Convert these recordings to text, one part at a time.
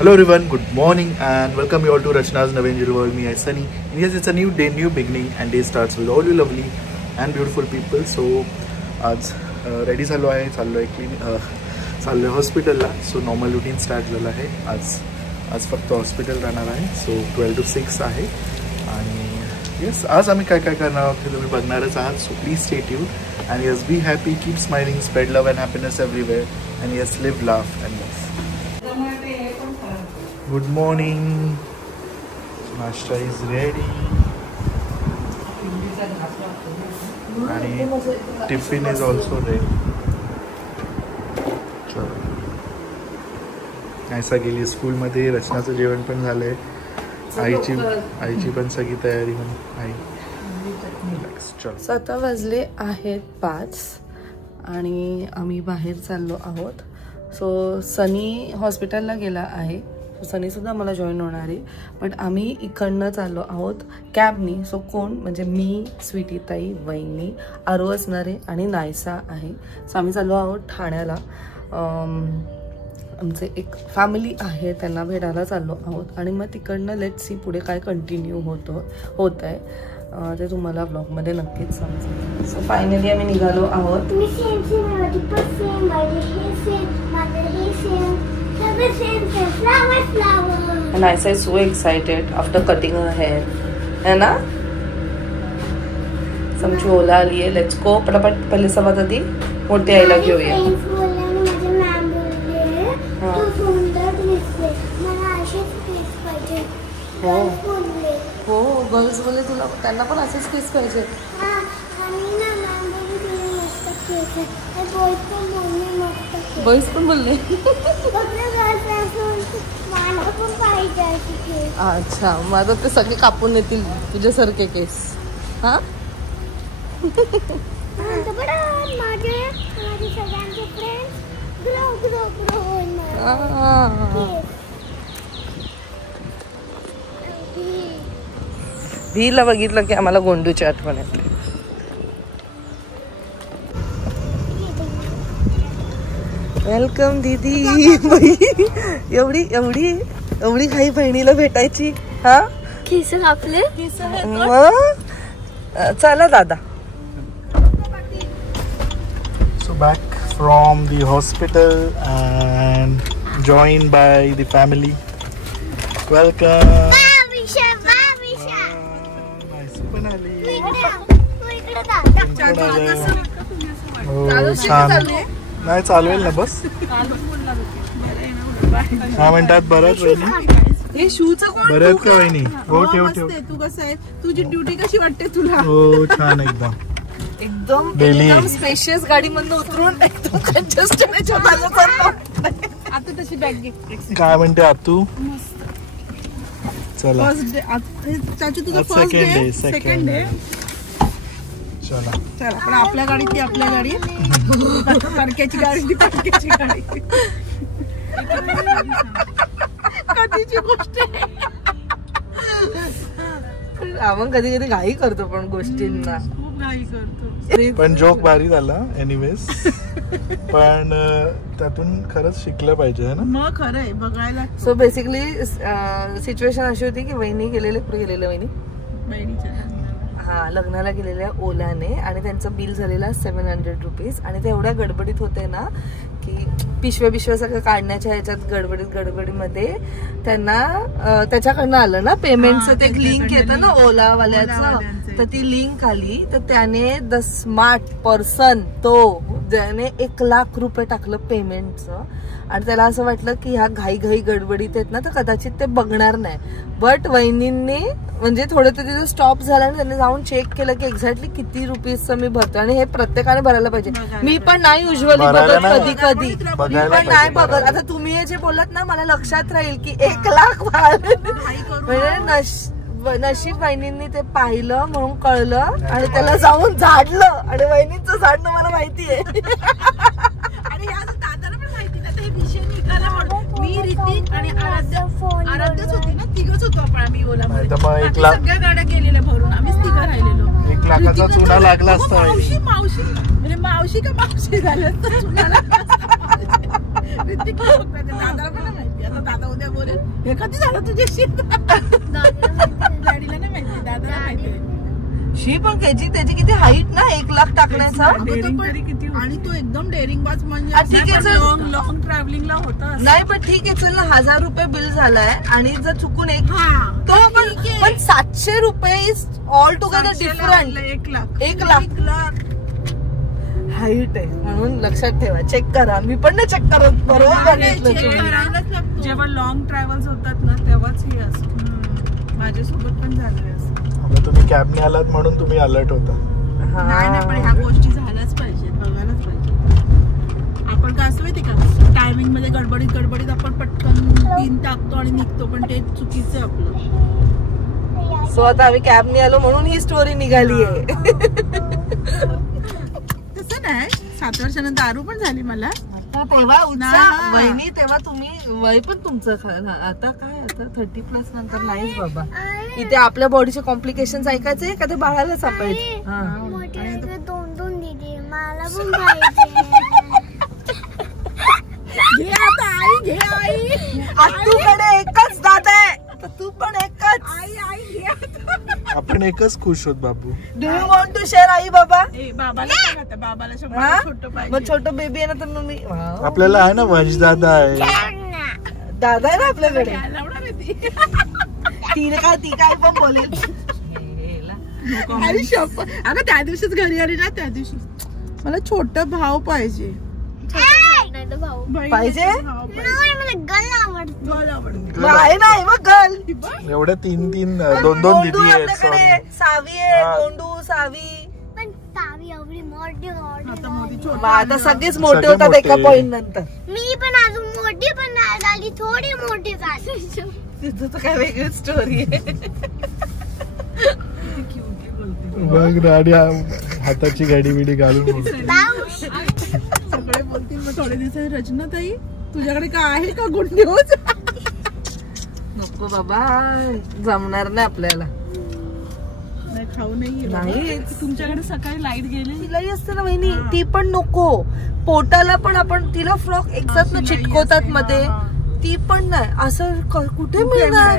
Hello everyone, good morning and welcome you all to Rachna's Navangel World. Me, I Sunny. And yes, it's a new day, new beginning, and day starts with all you lovely and beautiful people. So, आज ready झालो आहे, चाललोय हॉस्पिटलला. So normal routine start झाला आहे. आज फक्त hospital राहणार आहे. So 12 to 6 आहे. आणि yes, आज आम्ही काय करणार आहोत ते तुम्ही बघणारच आहात. So please stay tuned. And yes, be happy, keep smiling, spread love and happiness everywhere. And yes, live, laugh and yes. Good morning. Nashta is ready. And tiffin is also ready. चलो. ऐसा गेली school मध्ये रचनाचं जेवण पण झालंय. आईची पण सगळी तयारी पण आई. चलो. आता वाजले आहेत 5 आणि आम्ही बाहेर चाललो आहोत. सो सनी हॉस्पिटलला गेला आहे. सनी सुद्धा मला जॉईन होणार आहे. बट आम्ही इकडनं चाललो आहोत कॅबनी. सो कोण म्हणजे मी, स्वीटी ताई, वहिनी, आरो असणारे आणि नायसा आहे. सो आम्ही चाललो आहोत ठाण्याला. आमचे एक फॅमिली आहे त्यांना भेटायला चाललो आहोत. आणि मग तिकडनं लेट्स सी पुढे काय कंटिन्यू होत आहे ते तुम्हाला ब्लॉगमध्ये नक्कीच समजेल. सो फायनली आम्ही निघालो आहोत. And I say so excited after cutting her hair. है ना? समझो ओला लिए. Let's go. पटापट पहले सवाद आधी मोठे आईला घेऊया. हो गर्ल्स बोले तुला त्यांना पण असेच केस पाहिजे. बॉईज पण बोलले. अच्छा मग आता ते सगळे कापून येतील तुझ्यासारखे केस. हा धीला बघितलं की आम्हाला गोंडूची आठवण येते. वेलकम दीदी. एवढी काही बहिणीला भेटायची. हा केस कापले. चला दादा. So back from the hospital and joined by the family. Welcome. नाही चालवेल ना बस. हा म्हणतात बरंच वहिनी. बरं आहेत का वहिनी? हो ठेव. तू कसं आहे? तुझी ड्युटी कशी वाटते तुला? हो छान एकदम स्पेशियस गाडी मधून उतरून एकदम कंजेस्टेड आता तशी बॅग घे. काय म्हणते आतू? चला चाचू तुझा फर्स्ट डे सेकंड डे. चला पण आपल्या गाडी ती आपल्या गाडी. पारख्याची गाडी ती पारख्याची गाडी. कधीची गोष्ट आपण कधी घाई करतो पण गोष्टींना. खूप घाई करतो. पण जोक भारी झाला एनिवेज. पण त्यातून खरंच शिकलं पाहिजे है ना. मग खरं आहे बघायला. सो बेसिकली सिच्युएशन अशी होती की वहिनी गेलेले वहिनी बहिणीच्या लग्नाला गेलेल्या ओलाने आणि त्यांचं बिल झालेलं 700 रुपीज. आणि ते एवढ्या गडबडीत होते ना की पिशव्या सगळं काढण्याच्या ह्याच्यात गडबडीमध्ये त्यांना त्याच्याकडनं आलं ना पेमेंटचं. ते एक लिंक येतं ना ओलावाल्याचं. तर ती लिंक आली तर त्याने द स्मार्ट पर्सन ज्याने 1 लाख रुपये टाकलं पेमेंटचं. आणि त्याला असं वाटलं की ह्या घाई गडबडीत आहेत ना तर कदाचित ते बघणार नाही. बट वहिनींनी म्हणजे थोडं ते तिथे स्टॉप झालं आणि त्यांनी जाऊन चेक केलं की एक्झॅक्टली किती रुपीजचं मी भरतो. आणि हे प्रत्येकाने भरायला पाहिजे. मी पण नाही युजली बघत कधी मी पण नाही बघत. आता तुम्ही हे जे बोलत ना मला लक्षात राहील की 1 लाख म्हणजे नशीब वहिनींनी ते पाहिलं म्हणून कळलं आणि त्याला जाऊन झाडलं. आणि वहिनींचं झाडणं मला माहितीये. आणि दादाला पण माहिती ना ते विषय निघाला म्हणून. मी ऋतिक आणि आराध्यच होती ना. तिघच होतो आपण. आम्ही ओलामध्ये सगळ्या गाड्या गेलेल्या भरून. आम्हीच तिघं राहिलेलो. 1 लाखाचा चुना लागला असता. मावशी म्हणजे मावशी का मावशी झालं असतं चुनाला. ऋतिक दादाला पण माहिती. आता दादा उद्या बोलेल हे कधी झालं तुझ्याशी. डॅडीला नाही माहिती, दादाला माहिती. शी पण त्याची किती हाईट ना 1 लाख टाकण्याचा. आणि तो एकदम डेअरिंग बाज म्हणजे लॉंग ट्रॅव्हलिंगला होता. नाही पण ठीक आहे चल ना 1000 रुपये बिल झालाय आणि जर चुकून एक तो पण 700 रुपये all together different. 1 lakh height आहे म्हणून लक्षात ठेवा. चेक करा. मी पण नाही चेक करत. बरोबर जेव्हा लॉंग ट्रॅव्हल्स होतात ना तेव्हाच हे असं माझ्यासोबत पण झालंय असं. तुम्ही कॅबने आलात म्हणून तुम्ही अलर्ट होता. नाही पण ह्या गोष्टी झाल्याच पाहिजे, बघायलाच पाहिजे. आपण काय असं माहिती का टायमिंग मध्ये गडबडीत आपण पटकन पिन टाकतो आणि निघतो, पण ते चुकीचं आहे आपलं. सो आता आम्ही कॅबने आलो म्हणून ही स्टोरी निघाली आहे. तसं नाही 7 वर्षानंतर दारू पण झाली मला. तेव्हा वहिनी तेव्हा तुम्ही वय पण तुमचं आता काय आता 30+ नंतर नाहीच बाबा. इथे आपल्या बॉडीचे कॉम्प्लिकेशन ऐकायचे का ते बाळाला सापायचे. तुकडे एकच दादा आहे तू पण एकच. आपण एकच खुश होत बाबू. Do you want to share आई बाबा. बाबाला मग छोटं बेबी आहे ना तर मी आपल्याला आहे ना वंश दादा आहे. दादा आहे ना आपल्याकडे. ती काय पण बोलेल. अगं त्या दिवशीच घरी आली ना त्या दिवशी मला छोटा भाऊ पाहिजे. पाहिजे आहे नाही मग गर्ल. एवढ्या 2 दीदी आहेत. सावी आहे गोंडू सावी. आता सगळेच मोठे होतात एका पॉइंट नंतर. मी पण अजून मोठी पण नाही झाली, थोडी मोठी झाली. तिथं तर काय वेगळी स्टोरी आहे. बघ राडी हाताची गाडी बिडी घालून सगळे बोलतील. मग थोडे दिवस रचना ताई तुझ्याकडे काय आहे का गुड न्यूज. नको बाबा जमणार नाही आपल्याला. खाऊ नाही तुमच्याकडे सकाळी लाईट गेली तिलाही असते ना वहिनी. ती पण नको. पोटाला पण आपण तिला फ्रॉक एकसाथ ना चिटकवतात मध्ये. ती पण नाही असं कुठे मिळणार.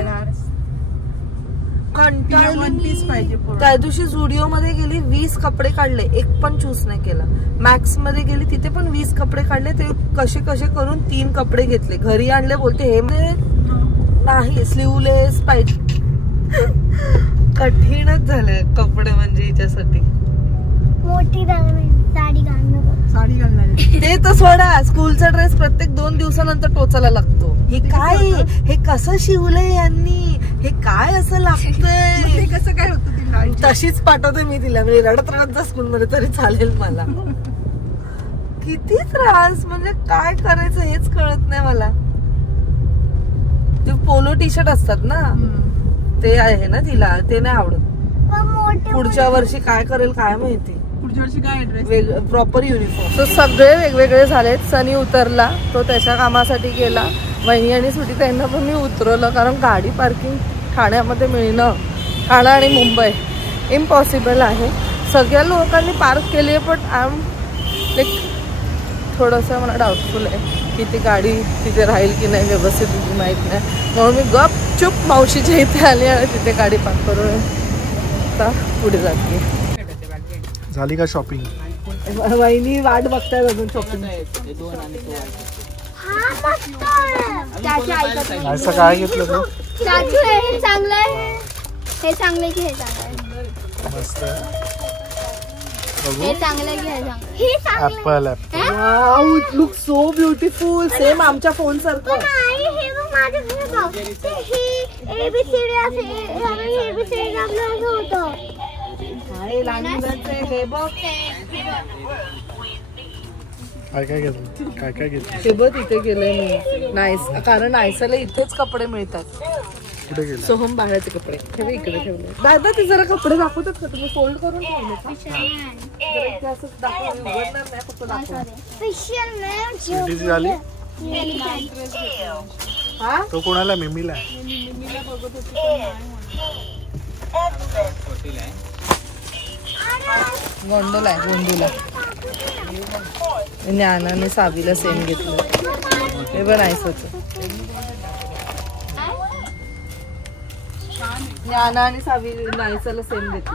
पाहिजे. त्या दिवशी झुडिओ मध्ये गेली 20 कपडे काढले, एक पण चूज नाही केला. मॅक्स मध्ये गेली तिथे पण 20 कपडे काढले. ते कसे करून 3 कपडे घेतले घरी आणले. बोलते हे नाही स्लीवलेस पाहिजे. कठीणच झाले कपडे म्हणजे हिच्यासाठी. मोठी साडी घालणार ते तर सोडा. स्कूलचा ड्रेस प्रत्येक 2 दिवसानंतर टोचायला लागतो. हे काय हे कसं शिवलंय यांनी, हे काय असं लागतंय. कसं काय होतं तिला. तशीच पाठवते मी तिला. म्हणजे रडत जा स्कूल मध्ये तरी चालेल मला. किती त्रास म्हणजे काय करायचं हेच कळत नाही मला. ते पोलो टी शर्ट असतात ना ते आहे ना तिला ते नाही आवडत. पुढच्या वर्षी काय करेल काय माहिती. पुढच्या वर्षी काय प्रॉपर युनिफॉर्म. तो सगळे वेगवेगळे झालेत. सनी उतरला तो त्याच्या कामासाठी गेला. वहिनी आणि सुटी त्यांना पण मी उतरवलं कारण गाडी पार्किंग ठाण्यामध्ये मिळणं ठाणे आणि मुंबई इम्पॉसिबल आहे. सगळ्या लोकांनी पार्क केली आहे पण आय एम लाईक थोडंसं मला डाऊटफुल आहे की ती गाडी तिथे राहील की नाही व्यवस्थित तिथे माहीत नाही. म्हणून मी गपचूप मावशीच्या इथे आली आणि तिथे गाडी पार्क करून आता पुढे जाते. झाली का शॉपिंग. वहिनी वाट बघताय अजून शॉपिंग. असं काय घेतलं तू. हे चांगलं आहे, हे चांगलं की हे चांगलं आहे. मस्त हे चांगलं की हे चांगलं. हे चांगलं apple. Wow it look so beautiful. Same आमच्या फोन सारखं. हे बघ माझ्याकडे बघ. हे ABCD असे ABCD आपलं होतं. हे लहान मुलांचं हे बघ. काय घेतलं. हे बघ इथे गेलंय मी नाईस कारण नायसाला इथेच कपडे मिळतात. कुठे गेले. सोहम बाळाचे कपडे ठेवे इकडे ठेवले. दादा ते जरा कपडे दाखवतात का तुम्ही फोल्ड करून ठेवले का. जरा इथे असं दाखव. उघडणार नाही फक्त दाखव. सुटीची झाली. हा तो कोणाला मिमीला. गोंडोला आहे गोंडूला. ज्ञानाने सावीला सेम घेतलं. हे पण नाईस होतं. ज्ञाना आणि सावी नाहीचाला सेम देते.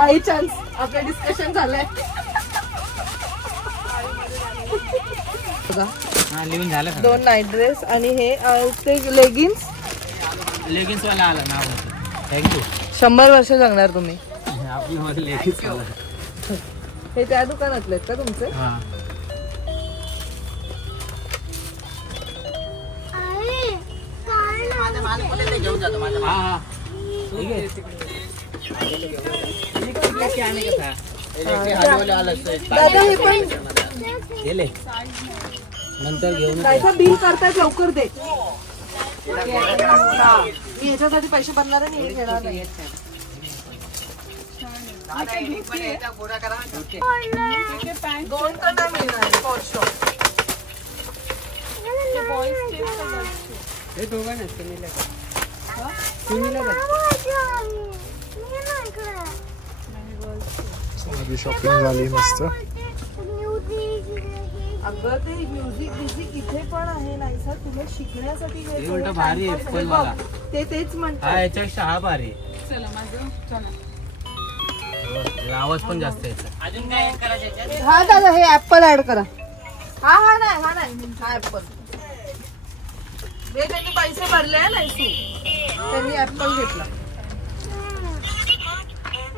आई चान्स आपलं डिस्कशन झालंय. लिहून झालं. 2 नाईट ड्रेस आणि हे ते लेगिन्स वाला आला नाव. थँक्यू. 100 वर्ष जगणार तुम्ही. आपली लेगिन्स वाला. हे त्या दुकानातले आहेत का तुमचे? हा. घेऊन जातो माझा. हा दादा हे पण गेले नंतर घेऊन. बिल करतात लवकर दे. मी याच्यासाठी पैसे भरणार आहे. मी घेणार नाही. 2 कटा मिळणार फॉर शुअर. हे दोघं नसते. शॉपिंग झाली मस्त. अगं ते म्युझिक इथे पण आहे नाही सर. तुला शिकण्यासाठी भारी आहे. तेच म्हणतात. हा याच्यापेक्षा हा भारी. आवाज पण जास्त यायचा. अजून काय ऍड करायचं? हा दादा हे ऍपल ऍड करा. हा नाही ऍपल. त्यांनी पैसे भरले नाही त्यांनी ऍपल घेतला.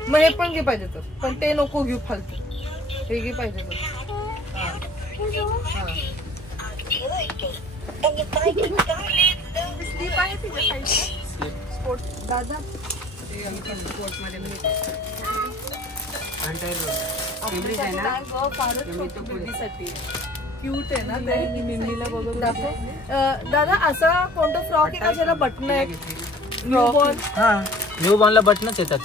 मग हे पण घे पाहिजे तर. पण ते नको घेऊ फालतू. हे घे पाहिजे तर. स्लीप आहे तिथे स्पोर्ट दादा. क्यूट आहे ना ते. मिमीला बघून दाखव. दादा असं कोणतं फ्रॉक आहे का ज्याला बटन आहेत? न्यू बॉर्नला बटनच येतात.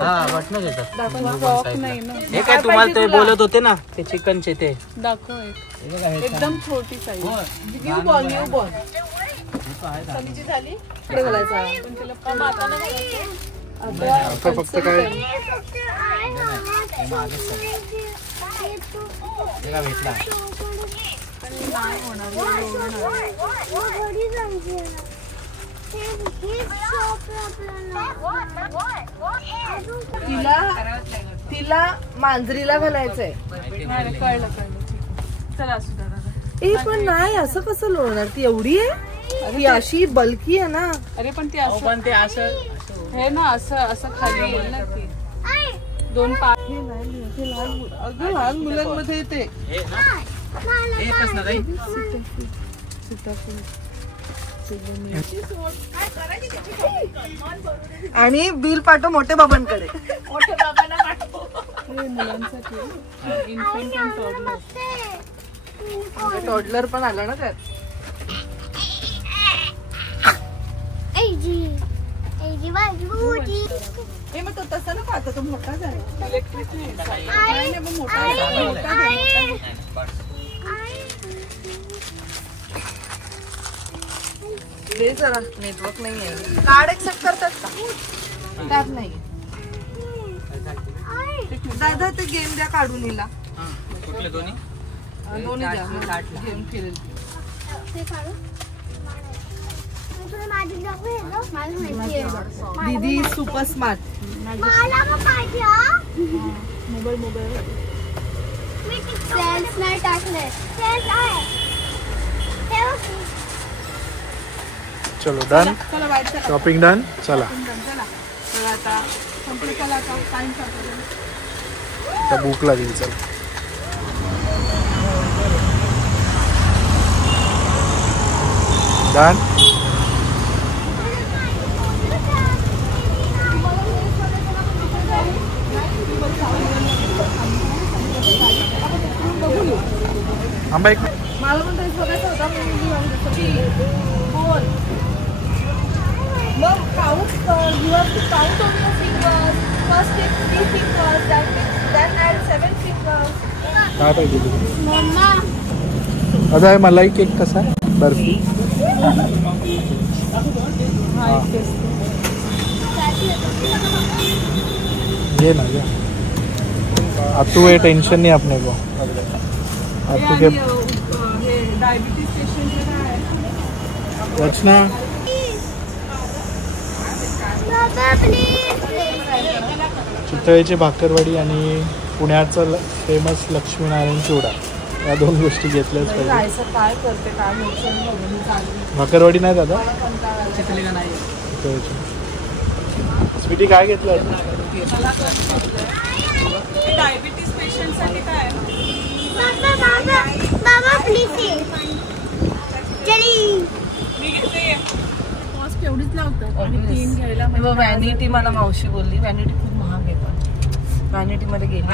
हा बटनच येतात. हे काय तुम्हाला ते बोलत होते ना ते चिकनचे ते दाखव. एकदम छोटी साईज. न्यू बॉर्न झाली. पुढे घालायचा. आता फक्त काय भेटला. तिला मांजरीला घालायचंय. ए पण नाही असं कसं लोळणार? ती एवढी आहे. ती अशी बल्की आहे ना. अरे पण ती असं हे ना असं खाली येईल ना ती. 2 पाय. अगं लहान मुलांमध्ये येते. आणि बिल पाठव मोठे बाबांकडे. मोठ्या बाबांना पाठव. मुलांसाठी इन्फंट आणि टॉडलर पण आला ना त्यात. हे मग तो तसा ना पाहतो. तो मोठा झाला. इलेक्ट्रिक नाही मोठा. दे जरा. नेटवर्क नाही आहे. कार्ड एक्सेप्ट करतात का? टॅप नाही. दादा ते गेम द्या काढून हिला. दोन्ही द्या. गेम खेळेल. दीदी सुपर स्मार्ट. मोबाईल नाही टाकले. चलो डन. Shopping done. चला आता भूक लागली. चला डन. आंबा एक मला पण तेच बघायचं होता. मग count. You have to count on your fingers. First take 3 fingers, then add 7 fingers. काय पाहिजे तुला? आता आहे मलाई केक कसा? बर्फी. ये ना ये. अब तू ये टेंशन नहीं अपने को. अब तू के डायबिटीज पेशंट रचना चितळेची भाकरवडी आणि पुण्याचं फेमस लक्ष्मीनारायण चिवडा या 2 गोष्टी घेतल्याच पाहिजे. जायचं काय करते काय माहिती. भाकरवडी नाही दादा चितळेला नाही. चितळेची. स्वीटी काय घेतलं? डायबिटीज पेशंट साठी काय बाबा प्लीज मी घेते. कॉस्ट केवढीच लावतात आणि 3 घ्यायला व्हॅनिटी मला मावशी बोलली व्हॅनिटी खूप महाग आहे पण व्हॅनिटी मध्ये गेली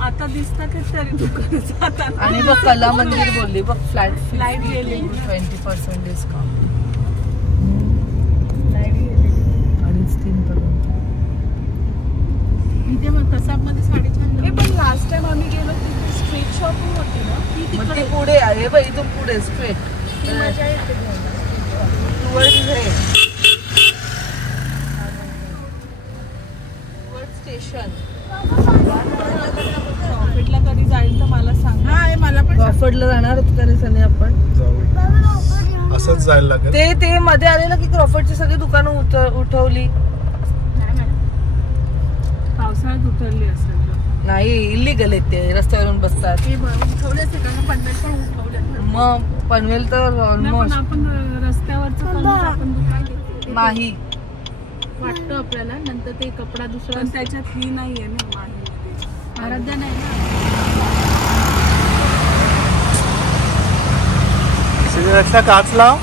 आता दिसतात तरी दुकानात. आणि बघ कला मंदिर बोलली बघ फ्लॅट लाईट गेली 20% डिस्काउंट. 3 पर्यंत इथे मग कसाबमध्ये साडी छान. पण लास्ट टाइम आम्ही गेलो तिथे स्ट्रीट शॉपिंग होती ना ती तिकडे पुढे आहे बघ इथून पुढे स्ट्रेट मजा येते. स्टेशन प्रॉफिटला कधी जाईल तर मला सांग. हा मला पण क्रॉफर्डला जाणार होतो तरी सनी आपण जाऊ. असंच जायला लागेल. ते मध्ये आलेलं की क्रॉफर्डची सगळी दुकानं उठवली. पावसाळ्यात उतरली असेल. नाही इलिगल आहेत ते रस्त्यावरून बसतात. उठवले असेल कारण पनवेल पण उठवले. मग पनवेल तर ऑलमोस्ट आपण रस्त्यावरचं आपण दुकान घेतलं नाही वाटतं आपल्याला. नंतर ते कपडा दुसरा त्याच्यात ही नाहीये ना माही आराध्या नाही ना. रक्षा काच लाव.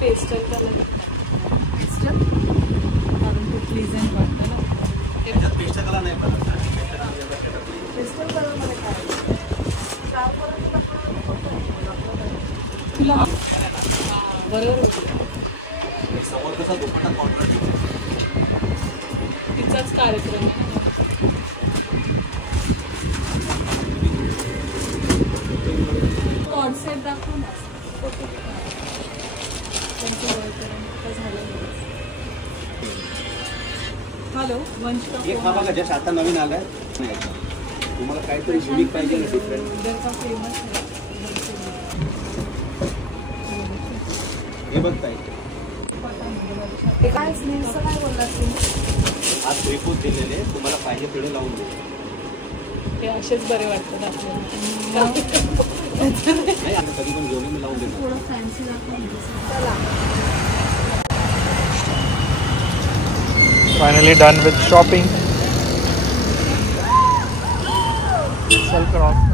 पेस्टल कलर पेस्टल कारण ते प्लीजंट वाटतं ना. पेस्टल कलर नाही पेस्टल कलर मध्ये तुला बरोबर समोर कसा दुकानात कॉन्ट्रॅक्ट तिचाच कार्यक्रम आहे. कॉन्सेप्ट दाखव ना. हॅलो वंश एक हा बघा जस्ट आता नवीन आलाय. तुम्हाला काहीतरी युनिक पाहिजे ना डिफरंट. फेमस हे बघताय ते काय स्लीव्हचं काय बोललात तुम्ही? आज 3 फोर्थ दिलेले तुम्हाला पाहिजे तेवढे लावून दे. हे असेच बरे वाटतात आपल्याला. नाही आता कधी पण घेऊन मी लावून देतो. थोडं फॅन्सी दाखवून. Finally done with shopping. Self-cross.